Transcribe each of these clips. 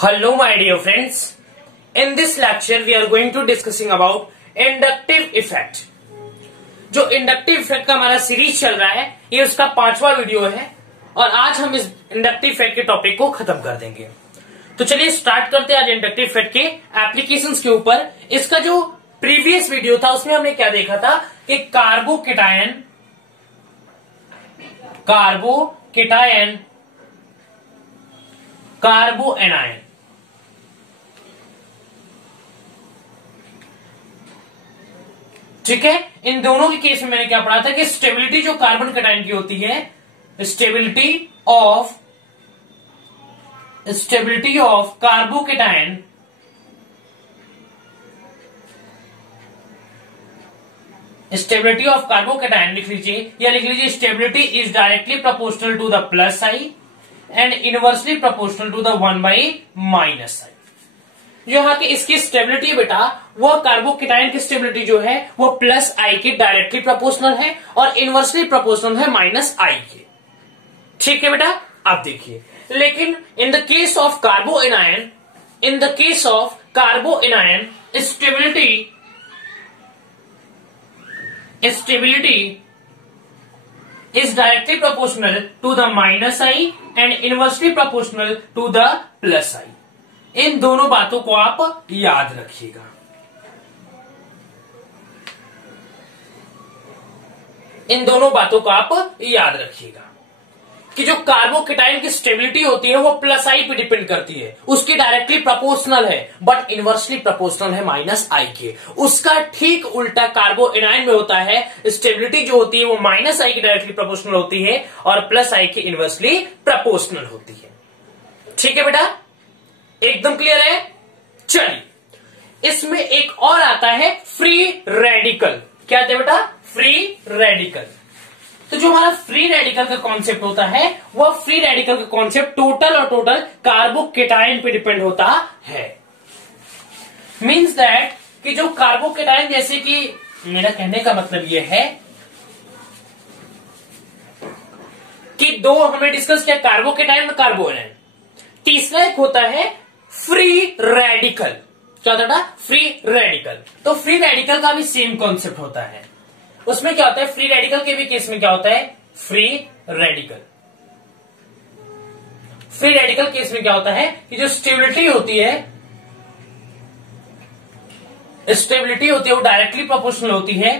Hello my dear friends, in this lecture we are going to discussing about inductive effect। जो inductive effect का हमारा series चल रहा है ये उसका 5वां वीडियो है और आज हम इस इंडक्टिव इफेक्ट के टॉपिक को खत्म कर देंगे। तो चलिए स्टार्ट करते हैं आज इंडक्टिव इफेक्ट के एप्लीकेशंस के ऊपर। इसका जो प्रीवियस वीडियो था उसमें हमने क्या देखा था कि कार्बोकेटायन कार्बोएनायन, ठीक है। इन दोनों के केस में मैंने क्या पढ़ा था कि स्टेबिलिटी जो कार्बन कैटायन की होती है, स्टेबिलिटी ऑफ कार्बोकेटायन लिख लीजिए या लिख लीजिए stability is directly proportional to the plus I and inversely proportional to the 1/-i। यहाँ की इसकी स्टेबिलिटी बेटा वो कार्बोकेटायन की स्टेबिलिटी जो है वो प्लस आई के डायरेक्टली प्रोपोर्शनल है और इनवर्सली प्रोपोर्शनल है -i के, ठीक है बेटा। अब देखिए, लेकिन in the case of कार्बोएनायन stability is directly proportional to the -i and inversely proportional to the +i। इन दोनों बातों को आप याद रखिएगा। कि जो कार्बोकेटायन की स्टेबिलिटी होती है वो +i पे डिपेंड करती है, उसकी डायरेक्टली प्रोपोर्शनल है बट इनवर्सली प्रोपोर्शनल है -i के। उसका ठीक उल्टा कार्बोएनायन में होता है, स्टेबिलिटी जो होती है वो -i की डायरेक्टली प्रोपोर्शनल होती है और +i की इनवर्सली प्रोपोर्शनल होती है, ठीक है बेटा, एकदम क्लियर है। चलिए, इसमें एक और आता है फ्री रेडिकल। क्या आता है बेटा? Free radical. तो जो हमारा फ्री रेडिकल का कॉन्सेप्ट होता है वह फ्री रेडिकल का कॉन्सेप्ट टोटल कार्बोकेटायन पे डिपेंड होता है। मींस दैट कि जो कार्बोकेटायन, जैसे कि मेरा कहने का मतलब यह है कि दो हमें डिस्कस किया, कार्बोकेटायन और कार्बोएनायन। तीसरा एक होता है फ्री रेडिकल। क्या होता है? Free radical. तो फ्री रेडिकल का भी सेम कॉन्सेप्ट होता है। उसमें क्या होता है? फ्री रेडिकल के भी केस में क्या होता है? फ्री रेडिकल केस में क्या होता है कि जो स्टेबिलिटी होती है वो डायरेक्टली प्रोपोर्शनल होती है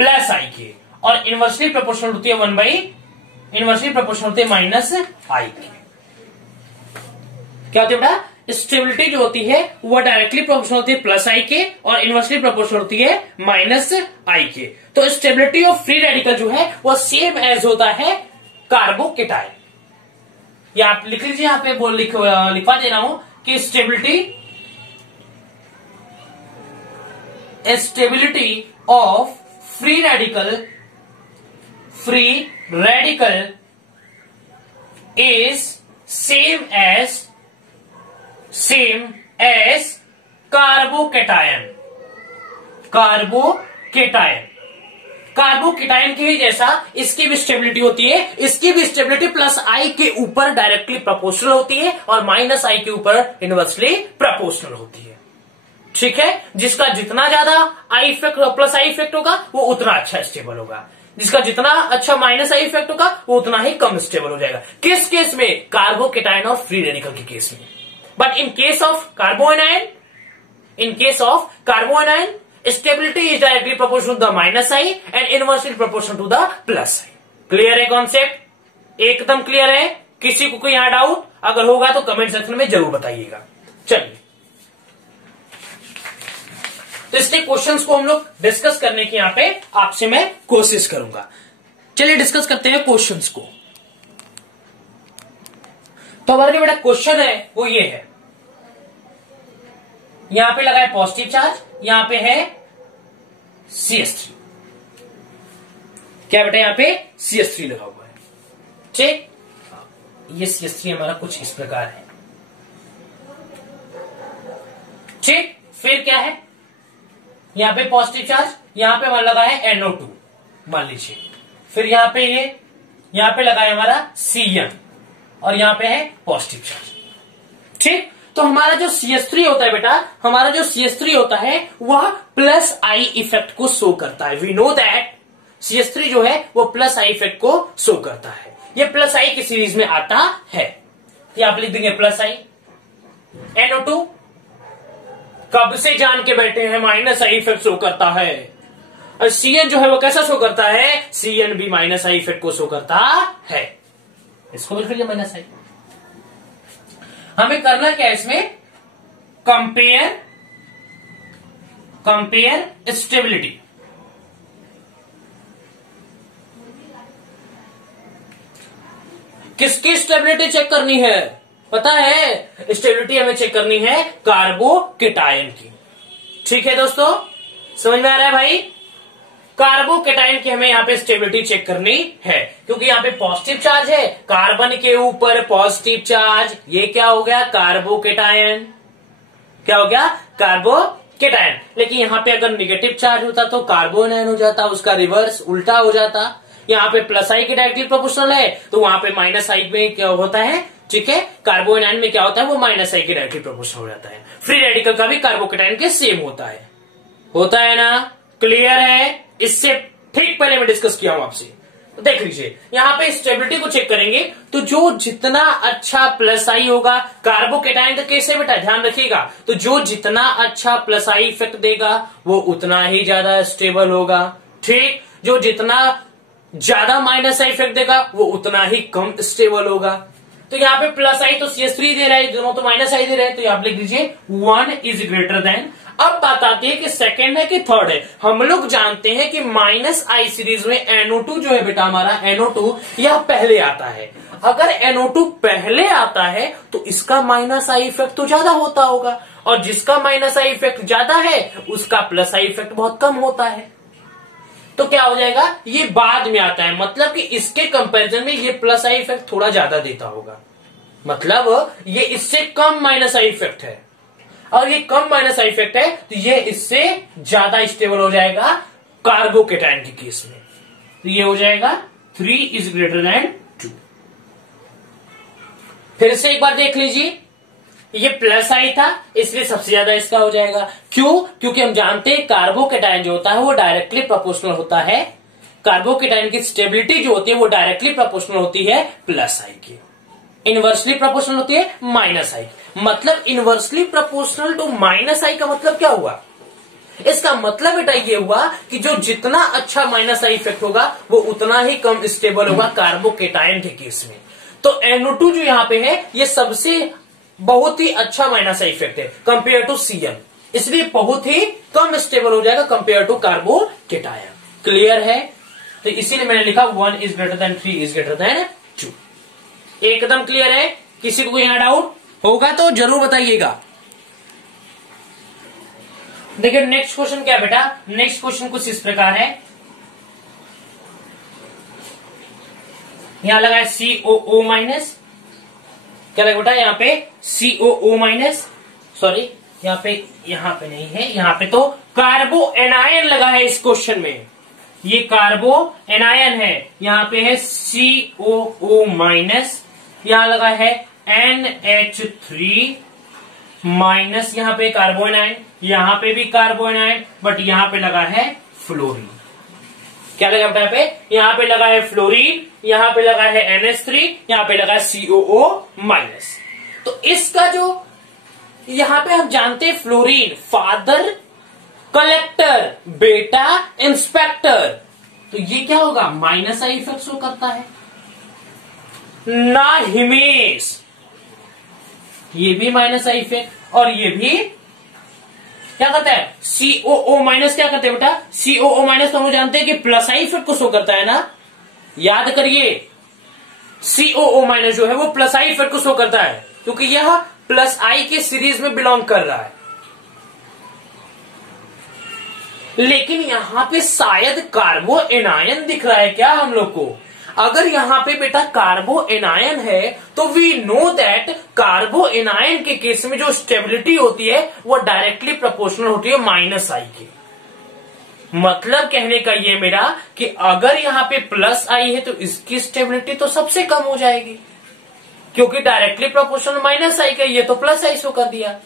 +i के और इनवर्सली प्रोपोर्शनल होती है -i के। क्या होती है बेटा? स्टेबिलिटी जो होती है वो डायरेक्टली प्रोपोर्शनल होती है +i के और इनवर्सली प्रोपोर्शनल होती है -i के। तो स्टेबिलिटी ऑफ फ्री रेडिकल जो है वो सेम एज होता है कार्बोकेटायन। या आप लिख लीजिए, यहां पे लिखवा दे रहा हूं कि stability of free radical is same as carbocation के ही जैसा इसकी भी स्टेबिलिटी होती है। इसकी भी स्टेबिलिटी +i के ऊपर डायरेक्टली प्रोपोर्शनल होती है और -i के ऊपर इनवर्सली प्रोपोर्शनल होती है, ठीक है। जिसका जितना ज्यादा i इफेक्ट होगा वो उतना अच्छा स्टेबल होगा, जिसका जितना अच्छा -i इफेक्ट होगा वो उतना ही कम स्टेबल हो जाएगा। किस केस में? कार्बोकेटायन और फ्री रेडिकल के केस में। But in case of कार्बोएनायन stability is directly proportional to the -i and inversely proportional to the +i। Clear है कॉन्सेप्ट? एकदम क्लियर है। किसी को कोई यहाँ डाउट अगर होगा तो कमेंट सेक्शन में जरूर बताइएगा। चलिए, तो इसके क्वेश्चंस को हम लोग डिस्कस करने की यहाँ पे आपसे मैं कोशिश करूंगा। चलिए डिस्कस करते हैं क्वेश्चंस को। तो हमारा जो बेटा क्वेश्चन है वो ये है, यहां पे लगा है पॉजिटिव चार्ज, यहां पे है CH3। क्या बेटा? यहां पे CH3 लगा हुआ है, ठीक। ये CH3 हमारा कुछ इस प्रकार है, ठीक। फिर क्या है? यहां पे पॉजिटिव चार्ज, यहां पे हमारा लगा है NO2 मान लीजिए। फिर यहां पे लगा है हमारा Cn और यहां पे है पॉजिटिव चार्ज। ठीक। तो हमारा जो CH3 होता है बेटा, हमारा जो CH3 होता है वह प्लस आई इफेक्ट को शो करता है। वी नो दैट CH3 जो है वो प्लस आई इफेक्ट को शो करता है। ये प्लस आई की सीरीज में आता है। ये आप लिख देंगे प्लस आई। NO2 कब से जान के बैठे हैं माइनस आई इफेक्ट शो करता है। और CN जो है वो कैसा शो करता है, CN भी माइनस आई इफेक्ट को शो करता है। इसको भी लिख लीजिए माइनस आई। हमें करना क्या है इसमें, कंपेयर स्टेबिलिटी। किसकी स्टेबिलिटी चेक करनी है पता है, स्टेबिलिटी हमें चेक करनी है कार्बोकेटायन की। ठीक है दोस्तों, समझ में आ रहा है भाई। कार्बोकेटायन की हमें यहाँ पे स्टेबिलिटी चेक करनी है, क्योंकि यहाँ पे पॉजिटिव चार्ज है, कार्बन के ऊपर पॉजिटिव चार्ज। ये क्या हो गया, कार्बोकेटायन। क्या हो गया, कार्बोकेटायन। लेकिन यहाँ पे अगर निगेटिव चार्ज होता तो कार्बोनायन हो जाता, उसका रिवर्स उल्टा हो जाता। यहाँ पे प्लस आई की डायरेक्टली प्रोपोर्शनल है, तो वहां पे माइनस आई में क्या होता है, ठीक है, कार्बोनायन में क्या होता है, वो माइनस आई की डायरेक्टली प्रोपोर्शनल हो जाता है। फ्री रेडिकल का भी कार्बोकेटायन के सेम होता है ना। क्लियर है, इससे ठीक पहले मैं डिस्कस किया हूं आपसे। तो देख लीजिए, यहाँ पे स्टेबिलिटी को चेक करेंगे तो जो जितना अच्छा प्लस आई होगा, कार्बोकेटायन का केस है बेटा, ध्यान रखिएगा, तो जो जितना अच्छा प्लस आई इफेक्ट देगा वो उतना ही ज्यादा स्टेबल होगा। ठीक, जो जितना ज्यादा माइनस आई इफेक्ट देगा वो उतना ही कम स्टेबल होगा। तो यहाँ पे प्लस आई तो CH3 दे रहा है, दोनों तो माइनस आई दे रहे हैं, तो यहाँ पे लिख दीजिए 1 इज ग्रेटर देन। अब बात आती है कि सेकेंड है कि थर्ड है। हम लोग जानते हैं कि माइनस आई सीरीज में NO2 जो है बेटा हमारा NO2 यह पहले आता है। अगर NO2 पहले आता है तो इसका माइनस आई इफेक्ट तो ज्यादा होता होगा, और जिसका माइनस आई इफेक्ट ज्यादा है उसका प्लस आई इफेक्ट बहुत कम होता है। तो क्या हो जाएगा, ये बाद में आता है, मतलब कि इसके कंपैरिजन में ये प्लस आई इफेक्ट थोड़ा ज्यादा देता होगा, मतलब ये इससे कम माइनस आई इफेक्ट है, और ये कम माइनस आई इफेक्ट है तो ये इससे ज्यादा स्टेबल हो जाएगा कार्बोकेटायन के केस में। तो ये हो जाएगा 3 इज ग्रेटर देन 2। फिर से एक बार देख लीजिए, ये प्लस आई था इसलिए सबसे ज्यादा इसका हो जाएगा। क्यों, क्योंकि हम जानते हैं कार्बोकेटायन जो होता है वो डायरेक्टली प्रोपोर्शनल होता है, कार्बोकेटायन की स्टेबिलिटी जो होती है वो डायरेक्टली प्रोपोर्शनल होती है प्लस आई की, इनवर्सली प्रोपोर्शनल होती है माइनस आई। मतलब इनवर्सली प्रोपोर्शनल टू माइनस आई का मतलब क्या हुआ, इसका मतलब बेटा ये हुआ कि जो जितना अच्छा माइनस आई इफेक्ट होगा वो उतना ही कम स्टेबल होगा कार्बोकेटायन के केस में। तो NO2 जो यहां पे है ये सबसे बहुत ही अच्छा माइनस आई इफेक्ट है कंपेयर टू CN, इसलिए बहुत ही कम स्टेबल हो जाएगा कंपेयर टू कार्बोकेटायन। क्लियर है, तो इसीलिए मैंने लिखा 1 is greater than 3 is greater than 2। एकदम क्लियर है, किसी को यहां डाउट होगा तो जरूर बताइएगा। देखिए नेक्स्ट क्वेश्चन क्या बेटा, नेक्स्ट क्वेश्चन कुछ इस प्रकार है, यहां लगा है COO माइनस, क्या लगा बेटा यहाँ पे COO माइनस, सॉरी यहाँ पे नहीं है, यहाँ पे तो कार्बो एनायन लगा है इस क्वेश्चन में, ये कार्बो एनायन है, यहाँ पे है COO माइनस, यहां लगा है NH3 माइनस, यहाँ पे कार्बो एनायन, यहाँ पे भी कार्बो एनायन, बट यहाँ पे लगा है फ्लोरीन। क्या लगा बेटा यहाँ पे लगा है फ्लोरीन, यहाँ पे लगा है NH3, यहाँ पे लगा है COO माइनस। तो इसका जो यहाँ पे हम जानते हैं फ्लोरीन फादर कलेक्टर बेटा इंस्पेक्टर, तो ये क्या होगा माइनस आई इफेक्ट शो करता है ना हिमेश, ये भी माइनस आई इफेक्ट, और ये भी क्या करता है COO माइनस, क्या करते हैं बेटा COO माइनस तो हम जानते हैं कि प्लस आई इफेक्ट को शो करता है ना, याद करिए COO माइनस जो है वो प्लस आई इफेक्ट को शो करता है, क्योंकि यह प्लस आई के सीरीज में बिलोंग कर रहा है। लेकिन यहां पे शायद कार्बो एनायन दिख रहा है क्या हम लोग को, अगर यहां पे बेटा कार्बो एनायन है तो we know that carbo anion के केस में जो स्टेबिलिटी होती है वो डायरेक्टली प्रोपोर्शनल होती है माइनस आई के। मतलब कहने का ये मेरा कि अगर यहां पे प्लस आई है तो इसकी स्टेबिलिटी तो सबसे कम हो जाएगी, क्योंकि डायरेक्टली प्रोपोर्शनल माइनस आई का, ये तो प्लस आई शो कर दिया।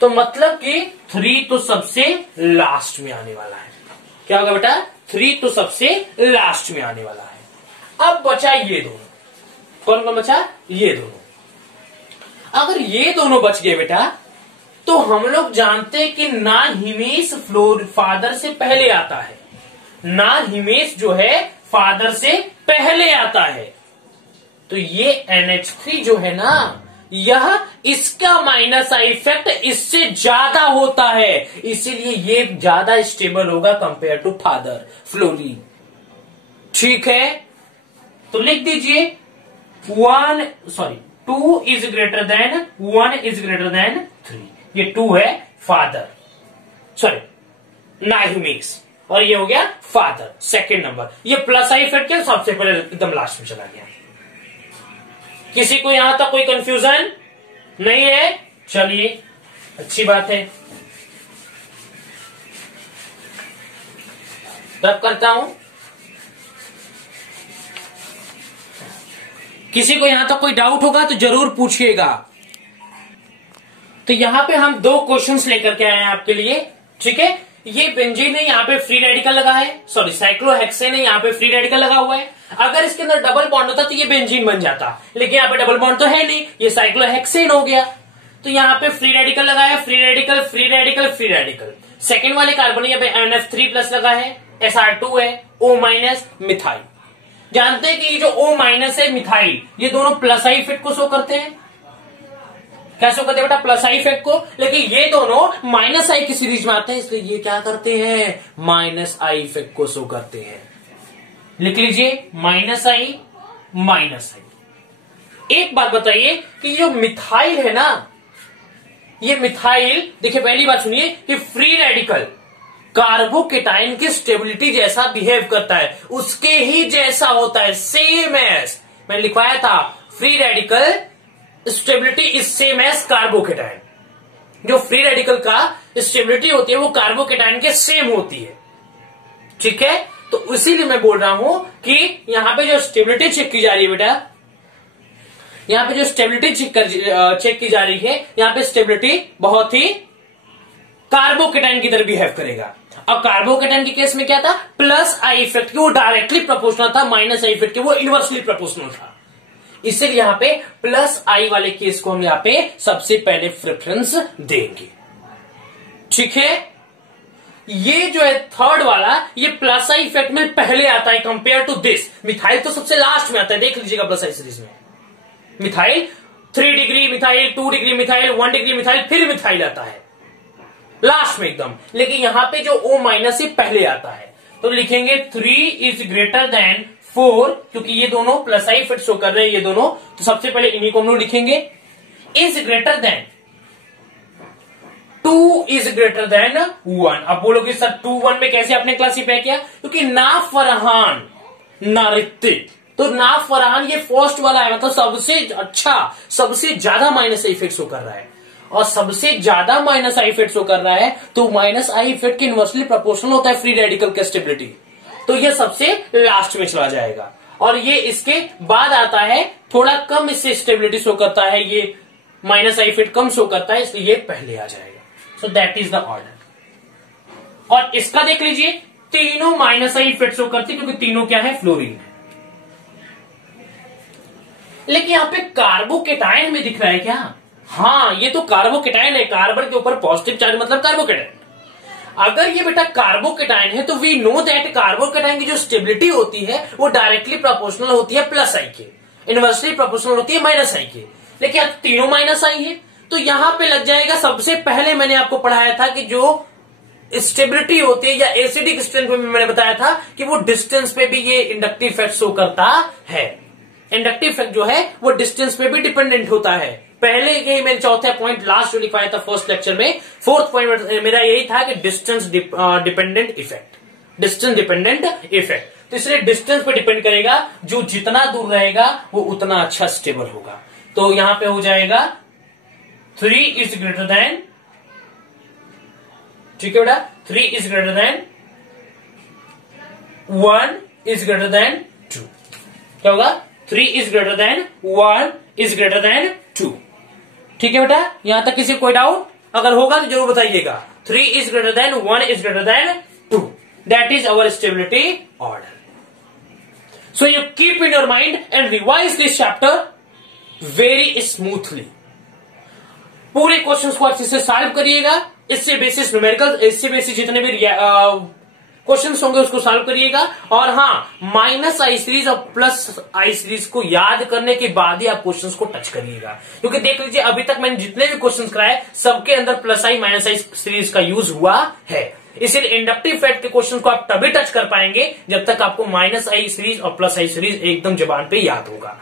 तो मतलब कि 3 तो सबसे लास्ट में आने वाला है। क्या होगा बेटा? 3 तो सबसे लास्ट में आने वाला है। अब बचा ये दोनों। कौन कौन बचा? ये दोनों। अगर ये दोनों बच गए बेटा, तो हम लोग जानते हैं कि ना हिमेश फादर से पहले आता है, ना हिमेश जो है फादर से पहले आता है। तो ये NH3 जो है ना, यह इसका माइनस आई इफेक्ट इससे ज्यादा होता है, इसीलिए ये ज्यादा स्टेबल होगा कंपेयर टू फादर फ्लोरीन। ठीक है, तो लिख दीजिए 2 is greater than 1 is greater than 3। ये 2 है फादर, नाहिमेश, और ये हो गया फादर सेकेंड नंबर। ये प्लस आई इफेक्ट क्या, सबसे पहले एकदम लास्ट में चला गया। किसी को यहां तक कोई कंफ्यूजन नहीं है? चलिए, अच्छी बात है। तब करता हूं, किसी को यहां तक कोई डाउट होगा तो जरूर पूछिएगा। तो यहां पे हम 2 क्वेश्चंस लेकर के आए हैं आपके लिए। ठीक है, ये बेंजीन है, यहाँ पे फ्री रेडिकल लगा है, साइक्लोहेक्सेन है, यहाँ पे फ्री रेडिकल लगा हुआ है। अगर इसके अंदर डबल बॉन्ड होता तो ये बेंजीन बन जाता, लेकिन यहाँ पे डबल बॉन्ड तो है नहीं, ये साइक्लोहेक्सेन हो गया। तो यहाँ पे फ्री रेडिकल लगा है, free radical free radical free radical. Second वाले कार्बन यहाँ पे NF3+ लगा है, SR2 है, O- मिथाइल। जानते हैं कि ये जो O- है मिथाइल, ये दोनों प्लस आई इफेक्ट को शो करते हैं। कैसे करते हैं बेटा? प्लस आई इफेक्ट को। लेकिन ये दोनों माइनस आई की सीरीज में आते हैं, इसलिए ये क्या करते हैं? माइनस आई इफेक्ट को शो करते हैं। लिख लीजिए माइनस आई माइनस आई। एक बात बताइए कि जो मिथाइल है ना, ये मिथाइल, देखिए पहली बात सुनिए कि फ्री रेडिकल कार्बोकेटाइन की स्टेबिलिटी जैसा बिहेव करता है, उसके ही जैसा होता है, सेम एज मैंने लिखवाया था। Free radical stability is same as carbocation. जो फ्री रेडिकल का स्टेबिलिटी होती है वो कार्बोकेटाइन के सेम होती है। ठीक है, तो इसीलिए मैं बोल रहा हूं कि यहां पे जो स्टेबिलिटी चेक की जा रही है बेटा, यहां पे जो स्टेबिलिटी चेक की जा रही है, यहां पे स्टेबिलिटी बहुत ही कार्बोकेटाइन की तरह बिहेव करेगा। अब कार्बोकेटाइन के केस में क्या था? प्लस आई इफेक्ट की वो डायरेक्टली प्रोपोर्शनल था, माइनस आई इफेक्ट की वो इनवर्सली प्रोपोर्शनल था। इसलिए यहां पे प्लस आई वाले केस को हम यहां पे सबसे पहले प्रेफरेंस देंगे। ठीक है, ये जो है थर्ड वाला, ये प्लस आई इफेक्ट में पहले आता है कंपेयर टू दिस। मिथाइल तो सबसे लास्ट में आता है, देख लीजिएगा प्लस आई सीरीज में। Methyl 3 degree methyl, 2 degree methyl, 1 degree methyl, फिर मिथाइल आता है लास्ट में एकदम। लेकिन यहां पे जो O- से पहले आता है, तो लिखेंगे 3 इज ग्रेटर देन 4, क्योंकि ये दोनों प्लस आई इफेक्ट शो कर रहे हैं ये दोनों। तो सबसे पहले इन्हीं को हम लोग लिखेंगे। Is greater than 2 is greater than 1। अब बोलोगे सर 2 1 में कैसे आपने क्लासिफाई किया? क्योंकि ना फरहान ना ऋतिक, तो ना फरहान ये फर्स्ट वाला है, मतलब सबसे अच्छा, सबसे ज्यादा माइनस आई इफेक्ट शो कर रहा है, और सबसे ज्यादा माइनस आई इफेक्ट शो कर रहा है, तो माइनस आई इफेक्ट के इनवर्सली प्रोपोर्शनल होता है फ्री रेडिकल का स्टेबिलिटी। तो ये सबसे लास्ट में चला जाएगा, और ये इसके बाद आता है, थोड़ा कम इससे स्टेबिलिटी शो करता है, ये minus I effect come show करता है, इसलिए ये पहले आ जाएगा। So that is the order. और इसका देख लीजिए, तीनों माइनस आई इफेक्ट शो करती है, क्योंकि तीनों क्या है? फ्लोरीन है। लेकिन यहां पे कार्बोकेटाइन में दिख रहा है क्या? हाँ, ये तो कार्बोकेटाइन है, कार्बन के ऊपर पॉजिटिव चार्ज मतलब कार्बोकेटाइन। अगर ये बेटा कार्बोकेटाइन है, तो वी नो दैट कार्बोकेटाइन की जो स्टेबिलिटी होती है वो डायरेक्टली प्रोपोर्शनल होती है प्लस आई के, इनवर्सली प्रोपोर्शनल होती है माइनस आई के। लेकिन अब तीनों माइनस आई है, तो यहां पे लग जाएगा। सबसे पहले मैंने आपको पढ़ाया था कि जो स्टेबिलिटी होती है या एसिडिक स्ट्रेंथ में भी मैंने बताया था कि वो डिस्टेंस पे भी ये इंडक्टिव इफेक्ट शो करता है। इंडक्टिव इफेक्ट जो है वो डिस्टेंस पे भी डिपेंडेंट होता है। पहले ये मेरे चौथा पॉइंट लास्ट जो लिखवाया था फर्स्ट लेक्चर में, फोर्थ पॉइंट मेरा यही था कि distance dependent effect, distance dependent effect. तो इसलिए डिस्टेंस पे डिपेंड करेगा, जो जितना दूर रहेगा वो उतना अच्छा स्टेबल होगा। तो यहां पे हो जाएगा 3 इज ग्रेटर देन, ठीक है बेटा, 3 is greater than 1 is greater than 2। क्या होगा? 3 is greater than 1 is greater than 2। ठीक है बेटा, यहां तक किसी कोई डाउट? अगर होगा तो जरूर बताइएगा। 3 is greater than 1 is greater than 2, that is our stability order. So you keep in your mind and revise this chapter very smoothly. पूरे क्वेश्चंस को अच्छे से सॉल्व करिएगा। इससे बेसिस न्यूमेरिकल, इससे बेसिस जितने भी क्वेश्चंस होंगे उसको सॉल्व करिएगा। और हाँ, माइनस आई सीरीज और प्लस आई सीरीज को याद करने के बाद ही आप क्वेश्चंस को टच करिएगा, क्योंकि देख लीजिए अभी तक मैंने जितने भी क्वेश्चंस कराए सबके अंदर प्लस आई माइनस आई सीरीज का यूज हुआ है। इसलिए इंडक्टिव फैक्ट के क्वेश्चन को आप तभी टच कर पाएंगे जब तक आपको माइनस आई सीरीज और प्लस आई सीरीज एकदम जबान पे याद होगा।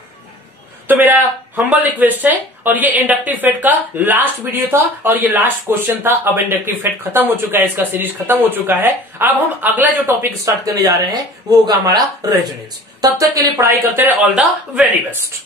तो मेरा हम्बल रिक्वेस्ट है, और ये इंडक्टिव फैक्ट का लास्ट वीडियो था और ये लास्ट क्वेश्चन था। अब इंडक्टिव फैक्ट खत्म हो चुका है, इसका सीरीज खत्म हो चुका है। अब हम अगला जो टॉपिक स्टार्ट करने जा रहे हैं वो होगा हमारा रेजोनेंस। तब तक के लिए पढ़ाई करते रहे। All the very best.